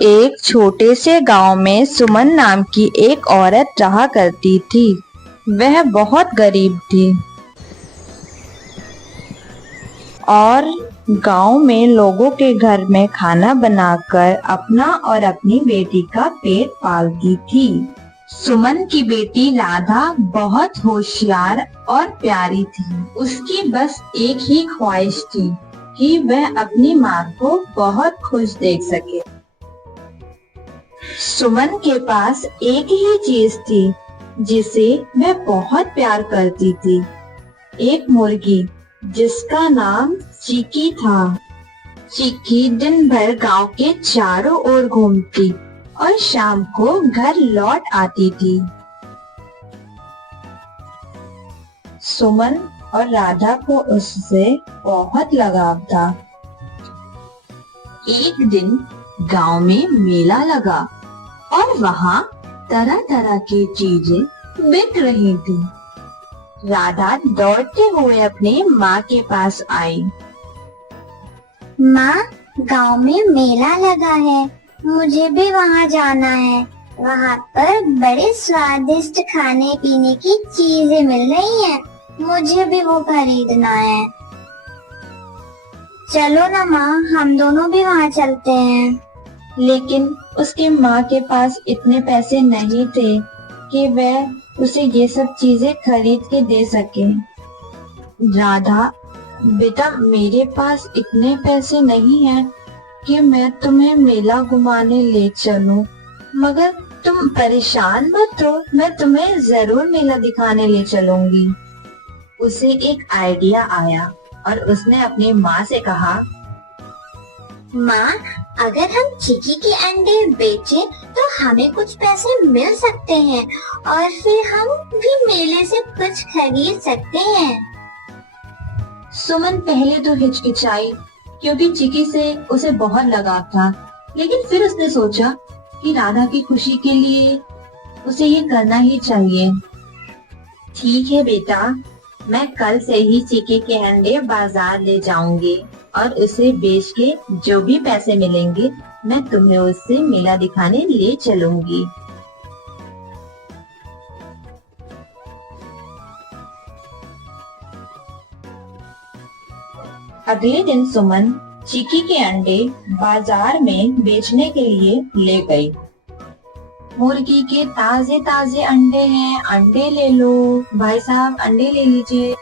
एक छोटे से गांव में सुमन नाम की एक औरत रहा करती थी। वह बहुत गरीब थी और गांव में लोगों के घर में खाना बनाकर अपना और अपनी बेटी का पेट पालती थी। सुमन की बेटी राधा बहुत होशियार और प्यारी थी। उसकी बस एक ही ख्वाहिश थी कि वह अपनी माँ को बहुत खुश देख सके। सुमन के पास एक ही चीज थी जिसे वह बहुत प्यार करती थी, एक मुर्गी जिसका नाम चिकी था। चिकी दिन भर गांव के चारों ओर घूमती और शाम को घर लौट आती थी। सुमन और राधा को उससे बहुत लगाव था। एक दिन गांव में मेला लगा और वहाँ तरह तरह की चीजें बिक रही थी। राधा दौड़ते हुए अपनी माँ के पास आई। माँ, गांव में मेला लगा है, मुझे भी वहाँ जाना है। वहाँ पर बड़े स्वादिष्ट खाने पीने की चीजें मिल रही हैं, मुझे भी वो खरीदना है। चलो ना माँ, हम दोनों भी वहाँ चलते हैं। लेकिन उसके माँ के पास इतने पैसे नहीं थे कि वह उसे ये सब चीजें खरीद के दे सके। राधा, बेटा, मेरे पास इतने पैसे नहीं हैं कि मैं तुम्हें मेला घुमाने ले चलूं, मगर तुम परेशान मत हो, मैं तुम्हें जरूर मेला दिखाने ले चलूंगी। उसे एक आइडिया आया और उसने अपनी माँ से कहा, माँ, अगर हम चिकी के अंडे बेचें तो हमें कुछ पैसे मिल सकते हैं और फिर हम भी मेले से कुछ खरीद सकते हैं। सुमन पहले तो हिचकिचाई क्योंकि चिकी से उसे बहुत लगाव था, लेकिन फिर उसने सोचा कि राधा की खुशी के लिए उसे ये करना ही चाहिए। ठीक है बेटा, मैं कल से ही चिकी के अंडे बाजार ले जाऊंगी और उसे बेच के जो भी पैसे मिलेंगे मैं तुम्हें उससे मेला दिखाने ले चलूंगी। अगले दिन सुमन चिकी के अंडे बाजार में बेचने के लिए ले गई। मुर्गी के ताजे ताजे अंडे हैं, अंडे ले लो भाई साहब, अंडे ले लीजिए।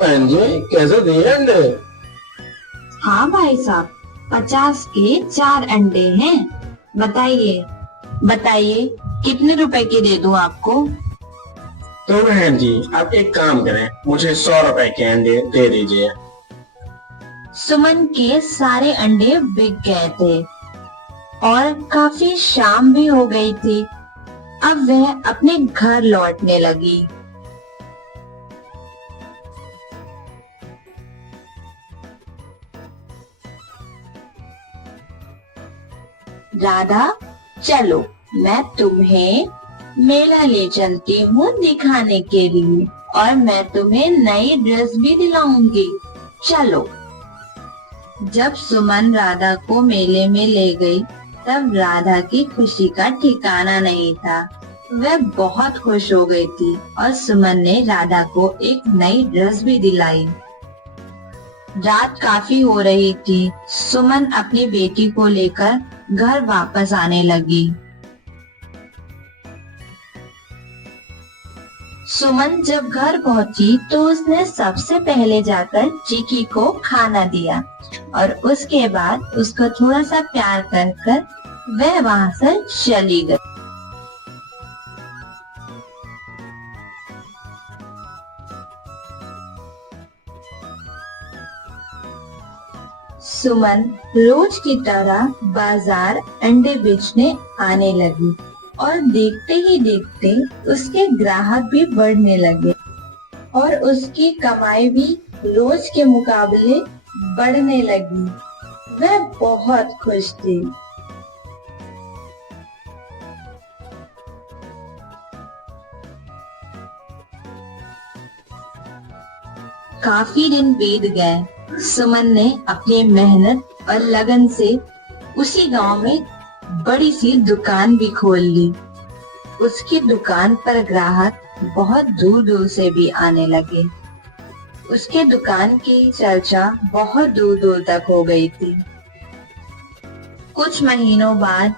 जी, कैसे दिए अंडे? हाँ भाई साहब, 50 के 4 अंडे हैं। बताइए बताइए कितने रुपए के दे दूं आपको? तो बहन जी, आप एक काम करें, मुझे 100 रुपए के अंडे दे दीजिए। सुमन के सारे अंडे बिक गए थे और काफी शाम भी हो गई थी। अब वह अपने घर लौटने लगी। राधा, चलो मैं तुम्हें मेला ले चलती हूँ दिखाने के लिए और मैं तुम्हें नई ड्रेस भी दिलाऊंगी, चलो। जब सुमन राधा को मेले में ले गई तब राधा की खुशी का ठिकाना नहीं था। वह बहुत खुश हो गई थी और सुमन ने राधा को एक नई ड्रेस भी दिलाई। रात काफी हो रही थी। सुमन अपनी बेटी को लेकर घर वापस आने लगी। सुमन जब घर पहुंची तो उसने सबसे पहले जाकर चिकी को खाना दिया और उसके बाद उसको थोड़ा सा प्यार कर वह वहां से चली गई। सुमन रोज की तरह बाजार अंडे बेचने आने लगी और देखते ही देखते उसके ग्राहक भी बढ़ने लगे और उसकी कमाई भी रोज के मुकाबले बढ़ने लगी। वह बहुत खुश थी। काफी दिन बीत गए सुमन ने अपनी मेहनत और लगन से उसी गांव में बड़ी सी दुकान भी खोल ली। उसकी दुकान पर ग्राहक बहुत दूर दूर से भी आने लगे। उसके दुकान की चर्चा बहुत दूर दूर तक हो गई थी। कुछ महीनों बाद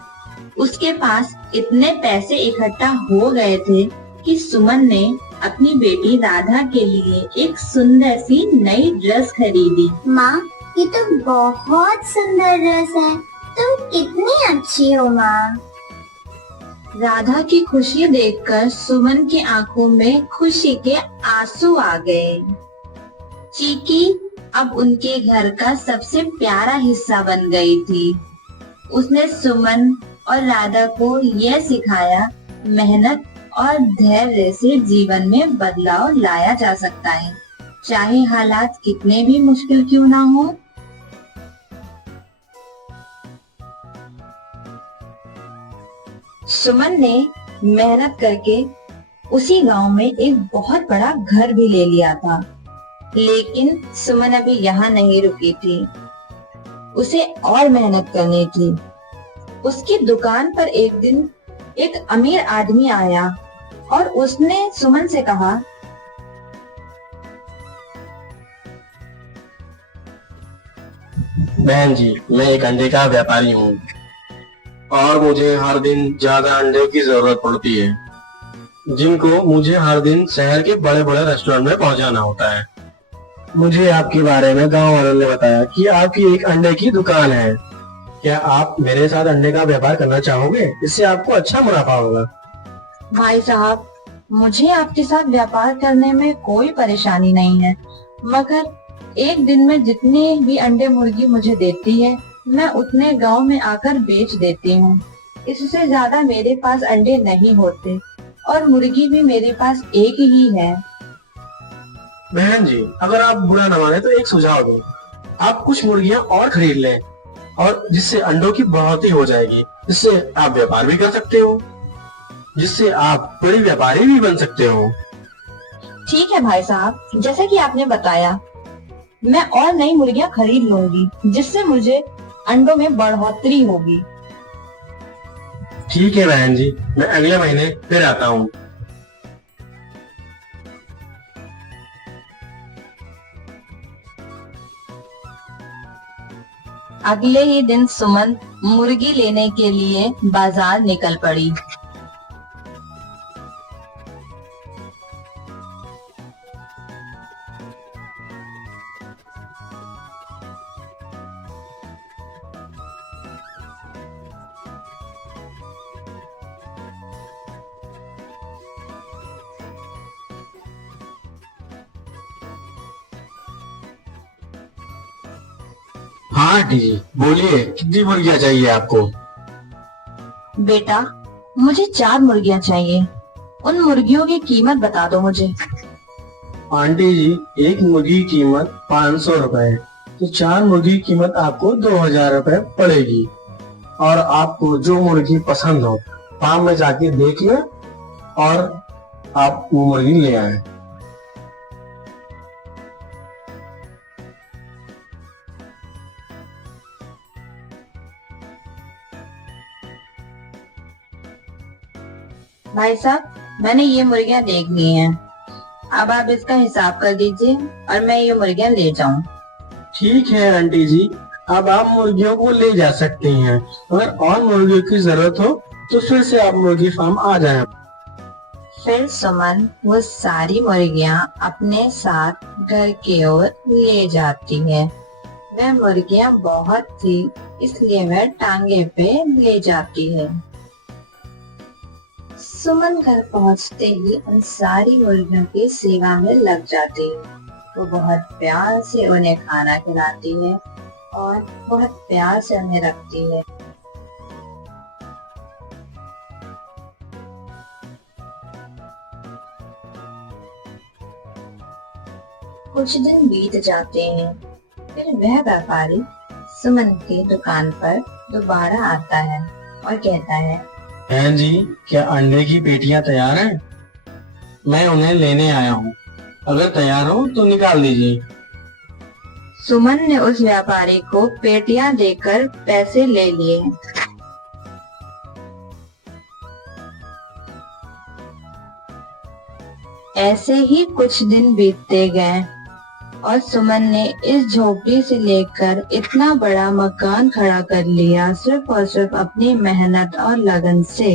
उसके पास इतने पैसे इकट्ठा हो गए थे कि सुमन ने अपनी बेटी राधा के लिए एक सुंदर सी नई ड्रेस खरीदी। माँ, ये तो बहुत सुंदर ड्रेस है। तुम कितनी अच्छी हो माँ। राधा की खुशी देखकर सुमन की आंखों में खुशी के आंसू आ गए। चीकी अब उनके घर का सबसे प्यारा हिस्सा बन गई थी। उसने सुमन और राधा को यह सिखाया, मेहनत और धैर्य से जीवन में बदलाव लाया जा सकता है, चाहे हालात कितने भी मुश्किल क्यों ना हो। सुमन ने मेहनत करके उसी गांव में एक बहुत बड़ा घर भी ले लिया था, लेकिन सुमन अभी यहाँ नहीं रुकी थी। उसे और मेहनत करनी थी। उसकी दुकान पर एक दिन एक अमीर आदमी आया और उसने सुमन से कहा, बहन जी, मैं एक अंडे का व्यापारी हूँ और मुझे हर दिन ज्यादा अंडे की जरूरत पड़ती है, जिनको मुझे हर दिन शहर के बड़े बड़े रेस्टोरेंट में पहुंचाना होता है। मुझे आपके बारे में गांव वालों ने बताया कि आपकी एक अंडे की दुकान है। क्या आप मेरे साथ अंडे का व्यापार करना चाहोगे? इससे आपको अच्छा मुनाफा होगा। भाई साहब, मुझे आपके साथ व्यापार करने में कोई परेशानी नहीं है, मगर एक दिन में जितने भी अंडे मुर्गी मुझे देती है, मैं उतने गांव में आकर बेच देती हूँ। इससे ज्यादा मेरे पास अंडे नहीं होते और मुर्गी भी मेरे पास एक ही है। बहन जी, अगर आप बुरा न माने तो एक सुझाव दो। आप कुछ मुर्गियां और खरीद लें और जिससे अंडों की बढ़ोतरी हो जाएगी, जिससे आप व्यापार भी कर सकते हो, जिससे आप बड़ी व्यापारी भी बन सकते हो। ठीक है भाई साहब, जैसे कि आपने बताया, मैं और नई मुर्गियां खरीद लूंगी, जिससे मुझे अंडों में बढ़ोतरी होगी। ठीक है बहन जी, मैं अगले महीने फिर आता हूँ। अगले ही दिन सुमन मुर्गी लेने के लिए बाजार निकल पड़ी। हाँ आंटी जी, बोलिए, कितनी मुर्गियां चाहिए आपको? बेटा, मुझे 4 मुर्गियां चाहिए। उन मुर्गियों की कीमत बता दो मुझे। आंटी जी, एक मुर्गी की कीमत 500 रुपए है, तो 4 मुर्गी की कीमत आपको 2000 रुपए पड़ेगी। और आपको जो मुर्गी पसंद हो, फार्म में जाके देख ले और आप वो मुर्गी ले आए। भाई साहब, मैंने ये मुर्गियां देख ली हैं। अब आप इसका हिसाब कर दीजिए और मैं ये मुर्गियां ले जाऊं। ठीक है आंटी जी, अब आप मुर्गियों को ले जा सकती हैं। अगर और मुर्गियों की जरूरत हो तो फिर से आप मुर्गी फार्म आ जाएं। फिर सुमन वो सारी मुर्गियां अपने साथ घर की ओर ले जाती है। वह मुर्गियां बहुत थी, इसलिए वह टांगे पे ले जाती है। सुमन घर पहुंचते ही उन सारी मुर्गियों की सेवा में लग जाती है। वो बहुत प्यार से उन्हें खाना खिलाती है और बहुत प्यार से उन्हें रखती है। कुछ दिन बीत जाते हैं। फिर वह व्यापारी सुमन की दुकान पर दोबारा आता है और कहता है, बहन जी, क्या अंडे की पेटियां तैयार हैं? मैं उन्हें लेने आया हूँ। अगर तैयार हो तो निकाल दीजिए। सुमन ने उस व्यापारी को पेटियां देकर पैसे ले लिए। ऐसे ही कुछ दिन बीतते गए और सुमन ने इस झोपड़ी से लेकर इतना बड़ा मकान खड़ा कर लिया सिर्फ और सिर्फ अपनी मेहनत और लगन से।